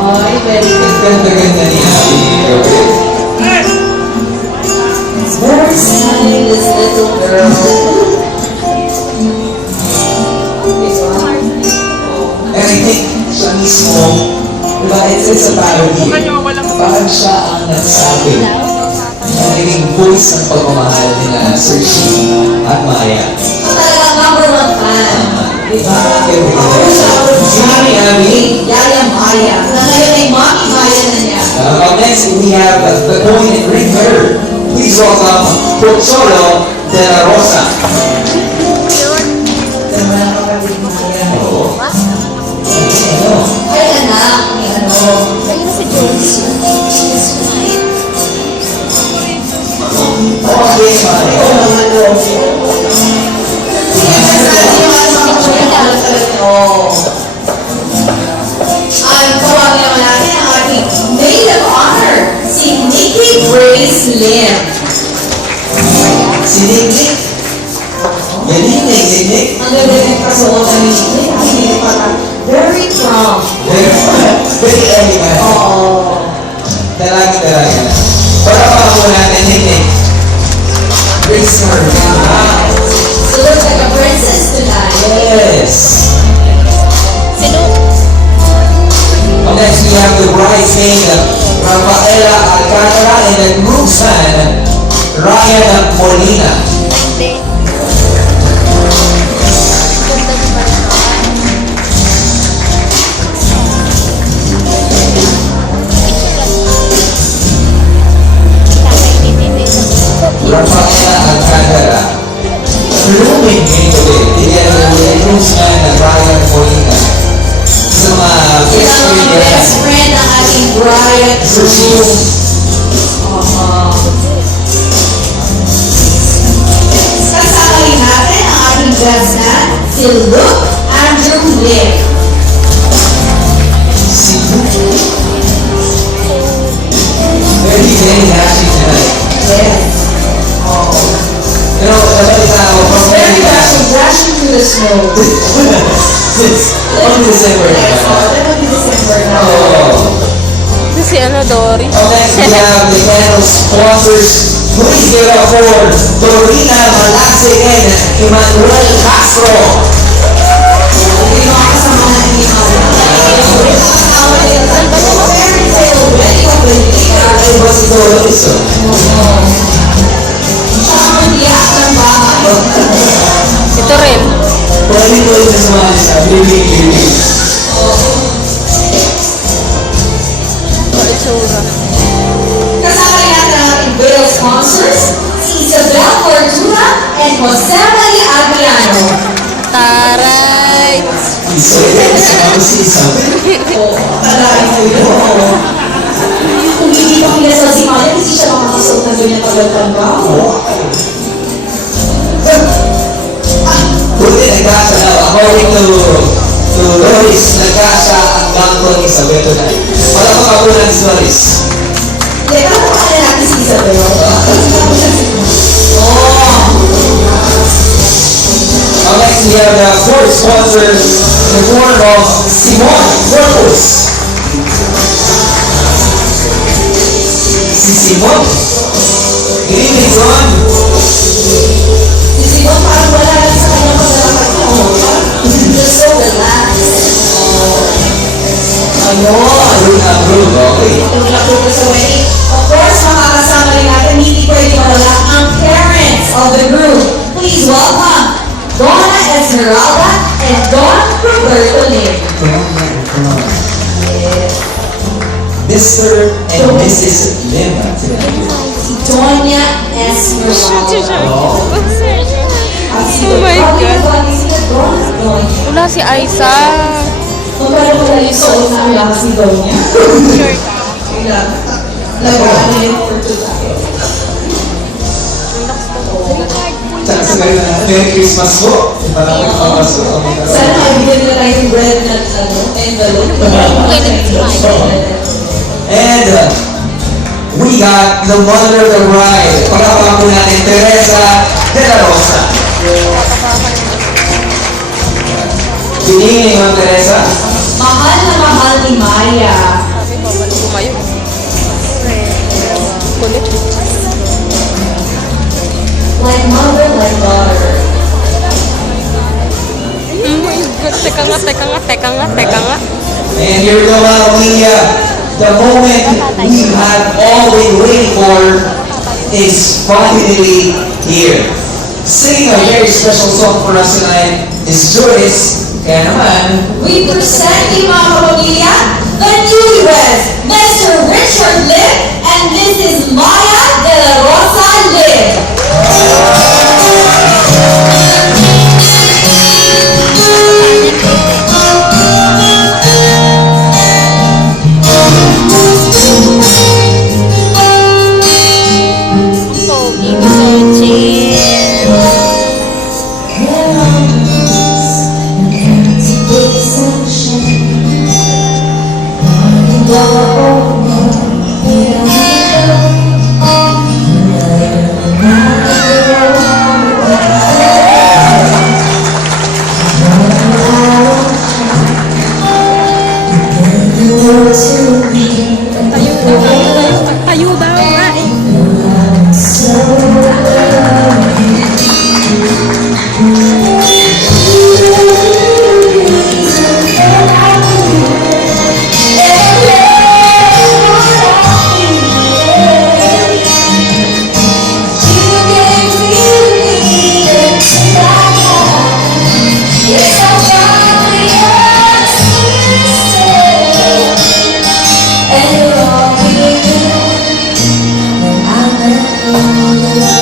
Ay, very good. Ganda-ganda ni Abby. Okay. It's very stunning, this little girl. And I think siya mismo, diba, it's a parody. Parang siya ang nagsabi na naging voice ng pagmamahal nila Sir Shi at Maya. Talagang number one fan. Diba? Si Mami Abby. Yaya Maya. Na ngayon ay Mami Maya na niya. Up next, we have the coin and ring bearer. Please welcome Pocholo de la Rosa. Ganda ng kapatid Maya. Oo. Ay anak, may ano. Ayun si Jones. Okay, Maya. Ang tawagin naman natin ang ating maid of honor, si Nikki Grace Lim. Si Nick. Galing na yung Nick. Ang ganda ng kasuotan ni Nikki. Hindi pala. Very prompt. Very elegant. Oo. Talaga. Para pa natin, Nick. Grace her. So looks like a princess tonight. Yes. Sino? Up next, we have the bridesmaid, Rafaela Alcantara, and the groomsman, Ryan Molina. Hindi. Ganda ni Maricar. Rafaela Alcantara. Blooming ngayon today. Together with the groomsman, Ryan Molina. Sa mga Sila ang mga best friend ng ating bride groom. Kasama natin ang ating best man, si Luke Andrew Lim. si very happy tonight. Yes. You know, nabalita ako from Very America. happy, dashing through the snow. Since on December na. December na. Oh. Si ano, Dory? Up next, we have the panel sponsors. Please give it up for Dorina Malase and Emmanuel Castro. Yung mga kasama natin ni Mama. Kasama nila. Fairy tale wedding of the year. Ay, ba si Doris? Siya ang mandiyak ng bahay. Ito rin. Pwede ko yung sasamahan siya. Living. Ito itsura. Kasama rin natin ang ating veil sponsors, si Isabel Fortuna and Jose Maria Adriano. Taray! Isabel, si Isabel. Oo, talagang po yun. Kung hindi pa kinasal si Maya, hindi siya makakasuot ng ganyan kagaltan ba? Buti nagkasa na. According to Doris, nagkasa ang bangko ni Isabel tonight. Wala pa kapunan si Doris. Teka, ano natin si Isabel? Up next, we have the fourth sponsor in the form of Simon Corpus. Si Simon. Good evening, Simon. Si Simon parang wala lang sa kanyang pagdarapat niya. Parang just so relaxed. Ayun. Approve. Okay. Tulak-tulak sa wedding. Of course, makakasama rin natin, hindi pwede mawala ang parents of the groom. Please welcome Donna Esmeralda and Don Roberto Lim. Mr. and Mrs. Lim tonight. Si Doña Esmeralda. At si Oh my God. Sila Donna at Doña. Wala si Aiza. Magkano pala yung suot na lang si Doña? Shirt. Ilan? Lagaan yung photo tayo. Tsaka sa ganun na, Merry Christmas po. Parang magpapaso. Sana maibigyan nila tayo yung bread na envelope. And we got the mother of the bride. Pagkapakan po natin, Teresa de la Rosa. Tatapakan. Good evening, Ma'am Teresa. Ma'am mahal ni Maya. Sabi, bawal lumayo. Kulit. Like mother, like daughter. Teka nga, teka nga, teka nga, teka nga. And here we go, Mia. The moment we have all been waiting for is finally here. Singing a very special song for us tonight is Joyce. Kaya naman, We present you, mga kapamilya, the newlyweds, Mr. Richard Lim, and Mrs. Maya de la Rosa Lim. Pogi mo so chill. Tayo daw, tayo daw. Ay. And